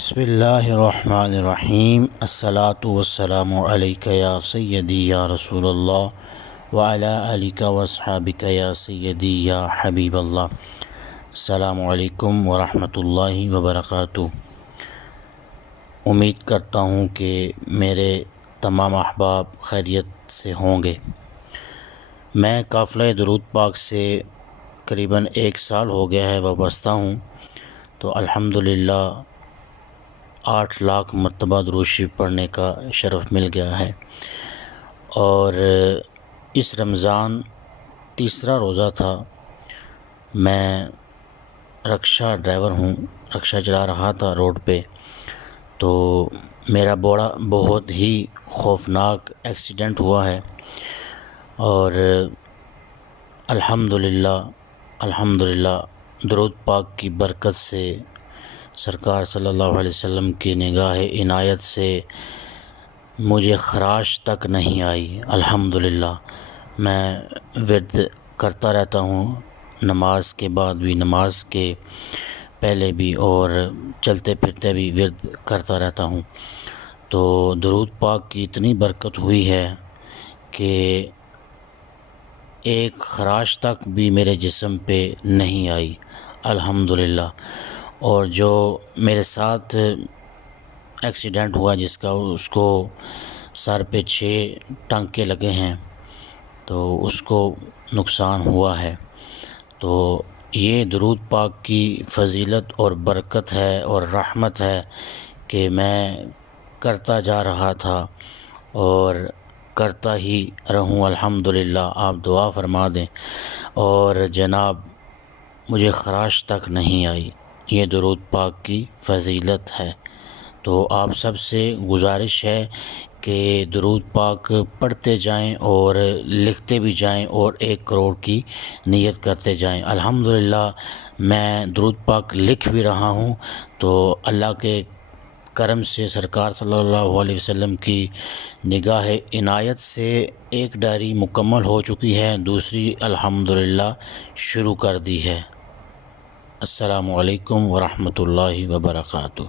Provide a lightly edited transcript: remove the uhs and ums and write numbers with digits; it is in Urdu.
بسم اللہ الرحمن الرحیم الصلاۃ والسلام علیک یا سیدی یا رسول اللہ وعلی آلک واصحابک یا سیدی یا حبیب اللہ۔ السلام علیکم ورحمۃ اللہ وبرکاتہ۔ امید کرتا ہوں کہ میرے تمام احباب خیریت سے ہوں گے۔ میں قافلہ درود پاک سے قریباً 1 سال ہو گیا ہے وابستہ ہوں، تو الحمدللہ 8 لاکھ مرتبہ درود شریف پڑھنے کا شرف مل گیا ہے۔ اور اس رمضان تیسرا روزہ تھا۔ میں رکشہ ڈرائیور ہوں، رکشہ چلا رہا تھا روڈ پہ، تو میرا بہت ہی خوفناک ایکسیڈنٹ ہوا ہے، اور الحمدللہ درود پاک کی برکت سے، سرکار صلی اللہ علیہ وسلم کی نگاہ عنایت سے مجھے خراش تک نہیں آئی۔ الحمدللہ میں ورد کرتا رہتا ہوں، نماز کے بعد بھی، نماز کے پہلے بھی، اور چلتے پھرتے بھی ورد کرتا رہتا ہوں۔ تو درود پاک کی اتنی برکت ہوئی ہے کہ ایک خراش تک بھی میرے جسم پہ نہیں آئی، الحمدللہ۔ اور جو میرے ساتھ ایکسیڈنٹ ہوا، اس کو سر پہ 6 ٹانکے لگے ہیں، تو اس کو نقصان ہوا ہے۔ تو یہ درود پاک کی فضیلت اور برکت ہے اور رحمت ہے کہ میں کرتا جا رہا تھا اور کرتا ہی رہوں۔ الحمدللہ آپ دعا فرما دیں، اور جناب مجھے خراش تک نہیں آئی۔ یہ درود پاک کی فضیلت ہے۔ تو آپ سب سے گزارش ہے کہ درود پاک پڑھتے جائیں اور لکھتے بھی جائیں، اور 1 کروڑ کی نیت کرتے جائیں۔ الحمدللہ میں درود پاک لکھ بھی رہا ہوں، تو اللہ کے کرم سے، سرکار صلی اللہ علیہ وسلم کی نگاہ عنایت سے 1 ڈائری مکمل ہو چکی ہے، دوسری الحمدللہ شروع کر دی ہے۔ السلام علیکم ورحمۃ اللہ وبرکاتہ۔